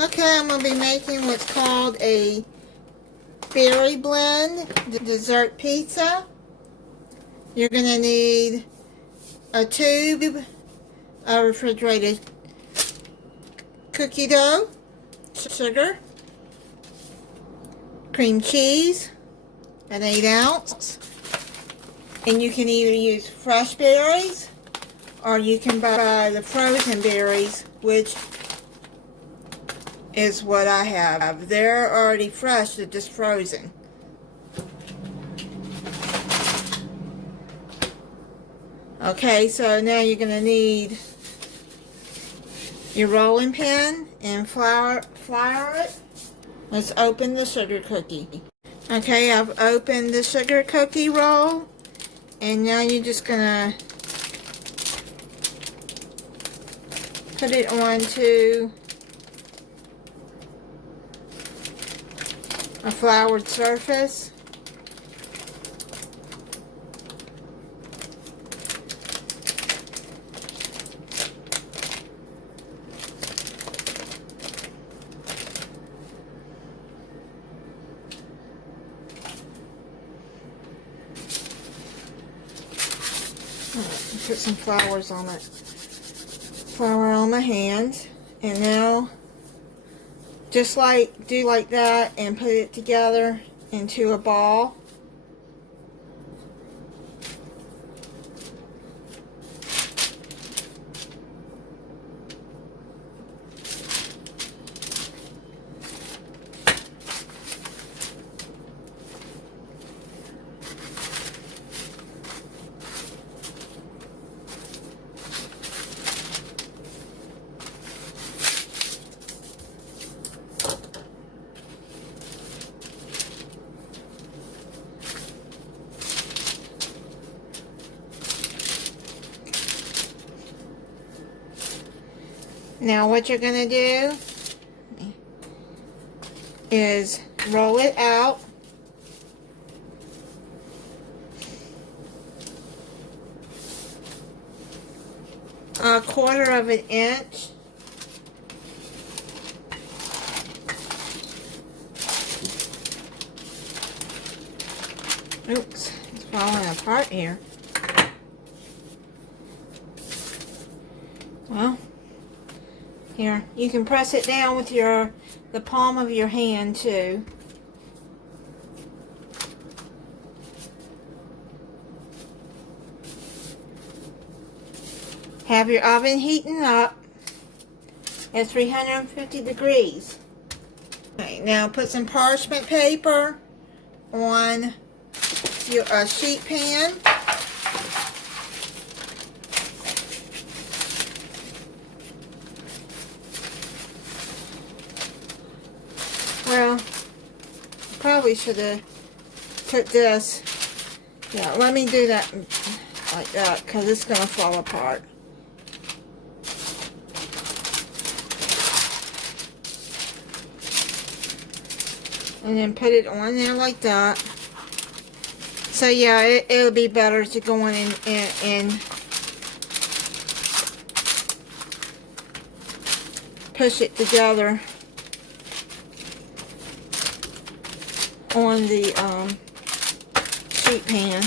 Okay, I'm going to be making what's called a berry blend dessert pizza. You're going to need a tube of refrigerated cookie dough, sugar, cream cheese, an 8 ounce, and you can either use fresh berries or you can buy the frozen berries, which is what I have. They're already fresh, they're just frozen. Okay, so now you're going to need your rolling pin and flour it. Let's open the sugar cookie. Okay, I've opened the sugar cookie roll, and now you're just going to put it onto a floured surface. Put some flowers on it. Flour on my hand, and now just do like that and put it together into a ball. Now what you're going to do is roll it out. A 1/4 of an inch. Oops, it's falling apart here. Well, here, you can press it down with the palm of your hand too. Have your oven heating up at 350 degrees. Okay, now put some parchment paper on your sheet pan. Well, probably should have put this. Yeah, let me do that like that because it's going to fall apart. And then put it on there like that. So yeah, it'll be better to go in and push it together on the sheet pan.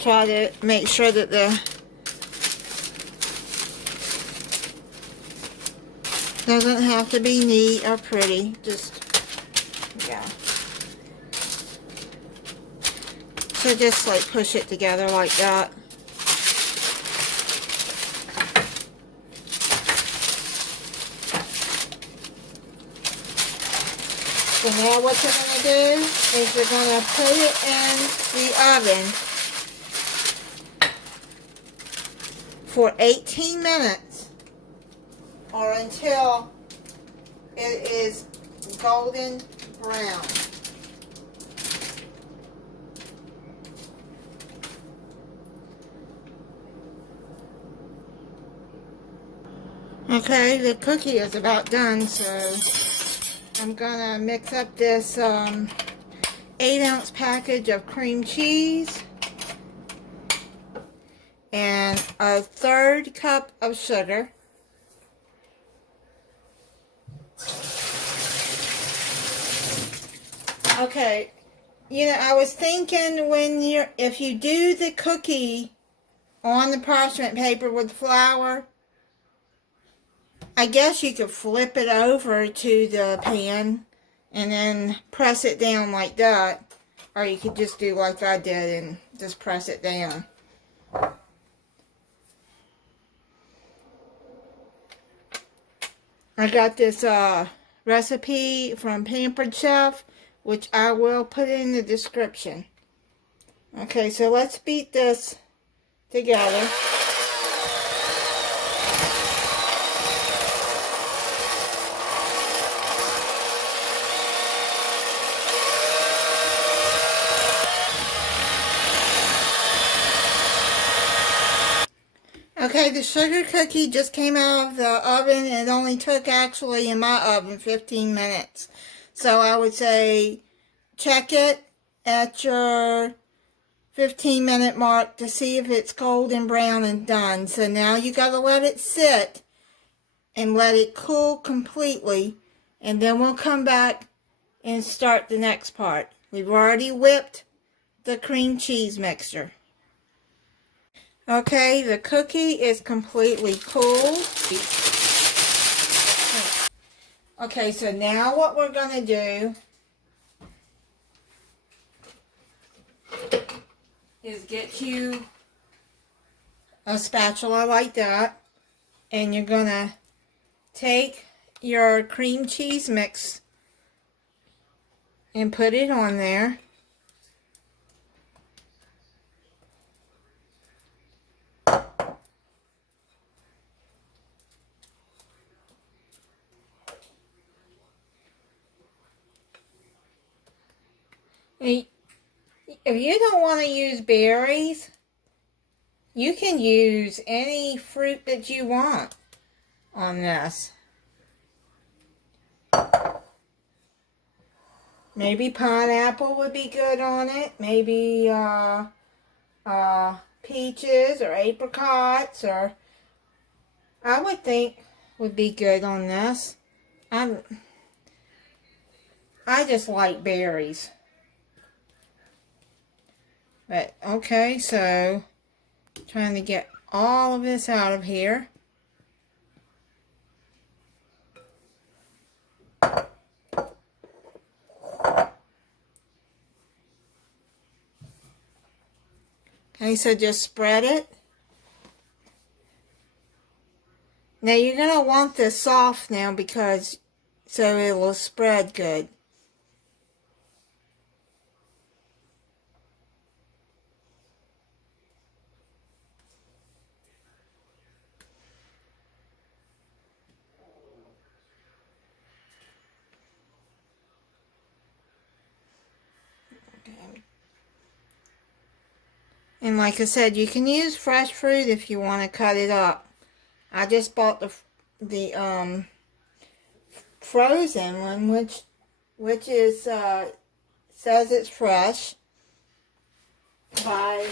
Try to make sure that the doesn't have to be neat or pretty, just yeah. So just like push it together like that. So now what you're going to do is you're going to put it in the oven for 18 minutes or until it is golden brown. Okay, the cookie is about done, so I'm gonna mix up this 8-ounce package of cream cheese and a 1/3 cup of sugar. Okay, you know, I was thinking if you do the cookie on the parchment paper with flour, I guess you could flip it over to the pan and then press it down like that. Or you could just do like I did and just press it down. I got this recipe from Pampered Chef, which I will put in the description. Okay, so let's beat this together. Okay, the sugar cookie just came out of the oven, and it only took, actually, in my oven, 15 minutes. So I would say check it at your 15-minute mark to see if it's golden brown and done. So now you got to let it sit and let it cool completely, and then we'll come back and start the next part. We've already whipped the cream cheese mixture. Okay, the cookie is completely cool. Okay, so now what we're going to do is get you a spatula like that, and you're going to take your cream cheese mix and put it on there. If you don't want to use berries, you can use any fruit that you want on this. Maybe pineapple would be good on it. Maybe peaches or apricots, or I would think would be good on this. I just like berries. But okay, so trying to get all of this out of here. Okay, so just spread it. Now you're going to want this soft now, because so it will spread good. And like I said, you can use fresh fruit if you want to cut it up. I just bought the frozen one, which is says it's fresh by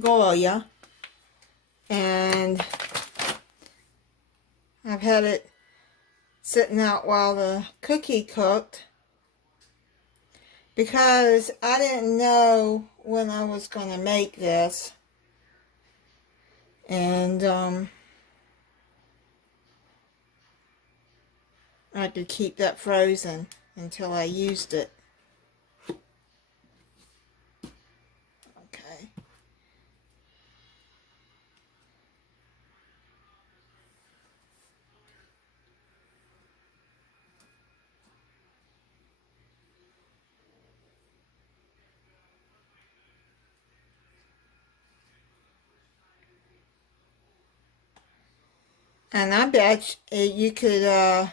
Goya, and I've had it sitting out while the cookie cooked, because I didn't know when I was going to make this, and I could keep that frozen until I used it. Okay. And I bet you could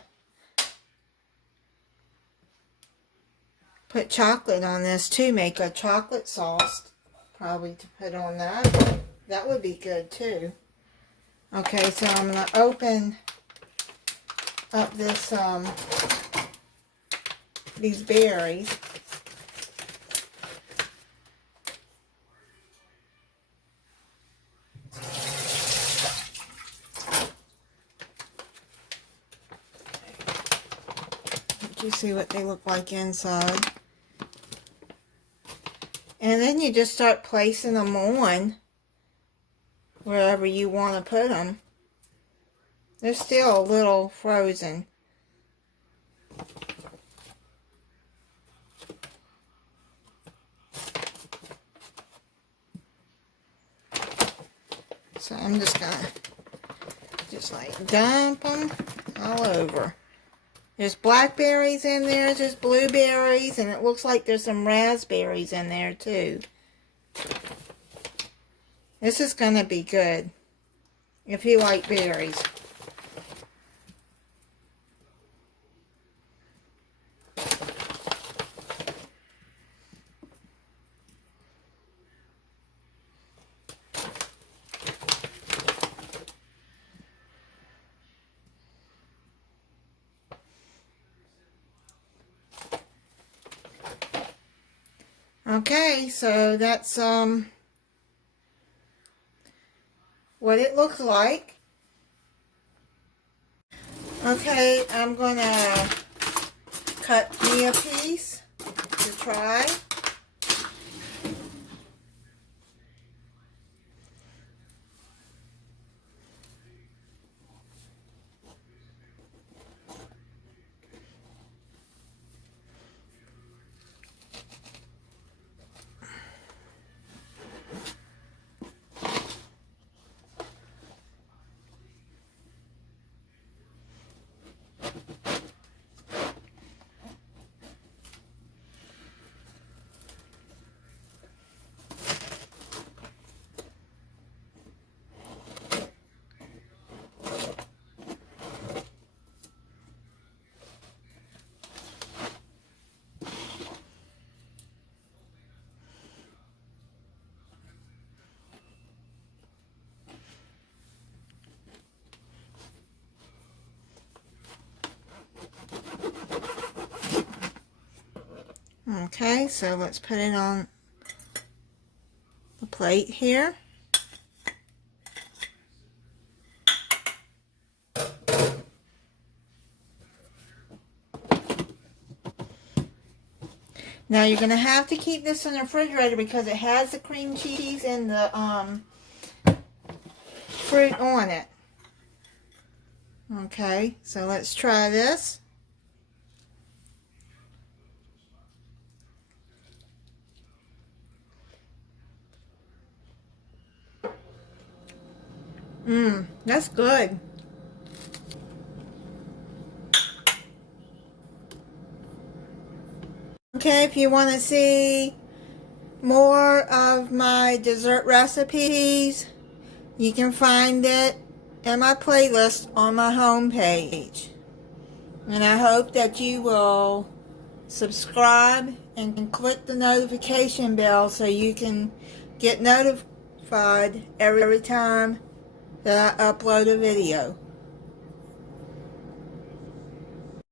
put chocolate on this too, make a chocolate sauce, probably, to put on that. That would be good too. Okay, so I'm going to open up this these berries. you see what they look like inside. And then you just start placing them on wherever you want to put them. They're still a little frozen. So I'm just gonna like dump them all over. There's blackberries in there, there's blueberries, and it looks like there's some raspberries in there too. This is gonna be good if you like berries. Okay, so that's what it looks like. Okay, I'm gonna cut me a piece to try. Okay, so let's put it on the plate here. Now you're going to have to keep this in the refrigerator because it has the cream cheese and the fruit on it. Okay, so let's try this. That's good. Okay, if you want to see more of my dessert recipes, you can find it in my playlist on my homepage. And I hope that you will subscribe and click the notification bell so you can get notified every time that I upload a video.